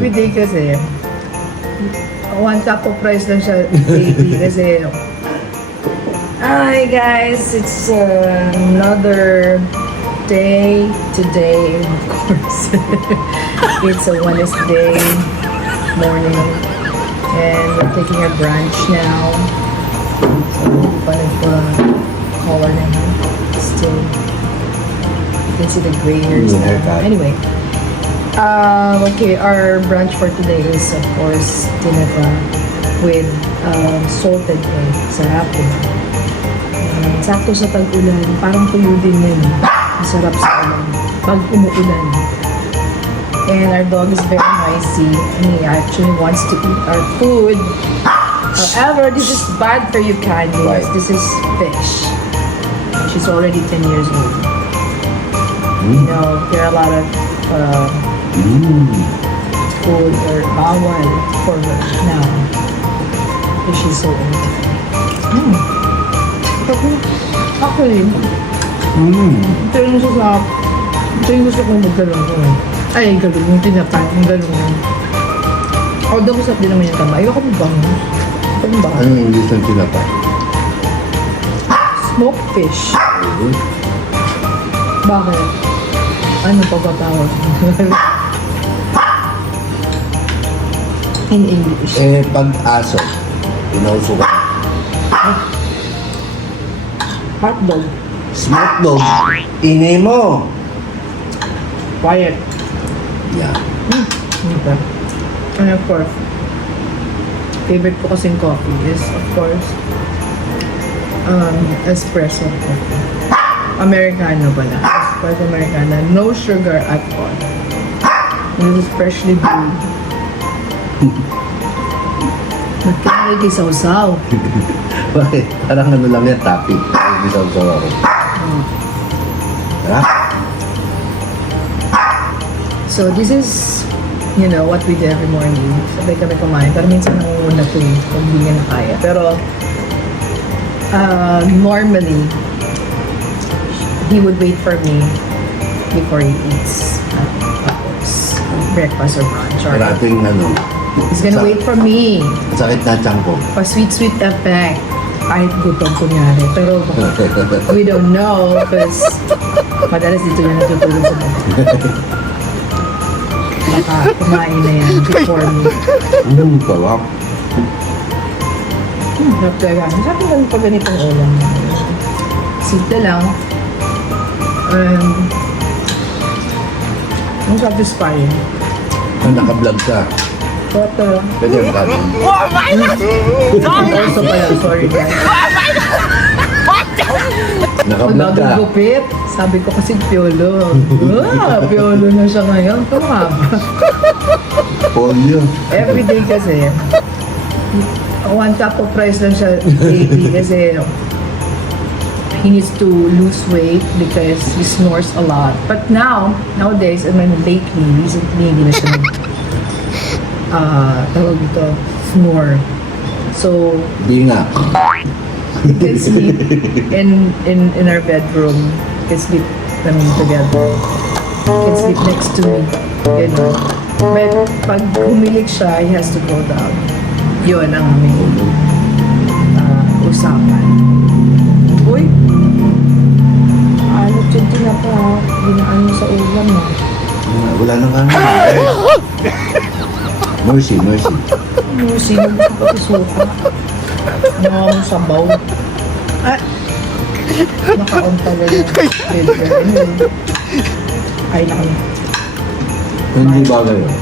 Everyday kasi, one cup of rice lang siya daily kasi. Hi guys, it's another day today, of course. It's a Wednesday morning and we're taking a brunch now. So, kind of color na still. You can see the gray hairs now. Anyway, okay, our brunch for today is of course tinapa with salted egg. Sarap diba? Sakto sa tag-ulan, parang tuyo din yun. Masarap sa ulan. Pag umuulan. And our dog is very noisy and he actually wants to eat our food. However, this is bad for you, Candy. This is fish. She's already 10 years old. You know, there are a lot of food or bawal for her now. Because she's so old. Actually, ito yung gusto kong maggalong ko. Ay, galong yung tinapay, yung galong yun. Although masarap din naman yung tama. Ayoko mo bang? Ano ba? Ano yung English ng tinapay? Smoked fish. Bakit? Ano pa ba tawag? In English. Pag-aso, pinauso ka. Hotdog. Smoke dog. Inay mo. Quiet. Yeah. Okay. And of course, favorite ko kasing coffee is, of course, espresso coffee. Americano pala. Espresso Americano. No sugar at all. This is freshly brewed. Nagkamay kay sausaw. Bakit? Parang ano lang yan, topic. Bisaw-saw ako. Tara? So this is, you know, what we do every morning. Sabay kami kumain. Pero minsan nangunguna to eh, kung hindi niya na kaya. Pero, normally, he would wait for me before he eats breakfast or brunch. Or Maraming ano. he's gonna wait for me. Sakit na tiyan ko. Pa sweet effect. Kahit gutom kunyari. Pero we don't know because madalas dito na natutulog sa bed. Baka kumain na yan before me. Sarap. Sarap talaga. Sa akin lang pag ganitong ulam. Simple lang. Ang satisfying. Naka-vlog ka. Pero, Pwede yung kami. also pala, sorry guys. Naka-vlog ka. Gupit. Sabi ko kasi piolo. Piolo na siya ngayon. Tama ba? Polio. Everyday kasi, one cup of rice lang siya daily kasi he needs to lose weight because he snores a lot. But nowadays, I mean recently, hindi na siya tawag dito, snore. So, Di nga. he can sleep in our bedroom. He can sleep together. He can sleep next to me. Ganun. But pag humilig siya, he has to go down. Yun ang aming usapan. Uy! Ano dyan na pa? Binaan mo sa ulam mo. Wala nang ano. Mercy. Sino mo ka suka? Ano ang sabaw? Naka-on pala yung filter. Ay, nakami. Hindi bagay yun.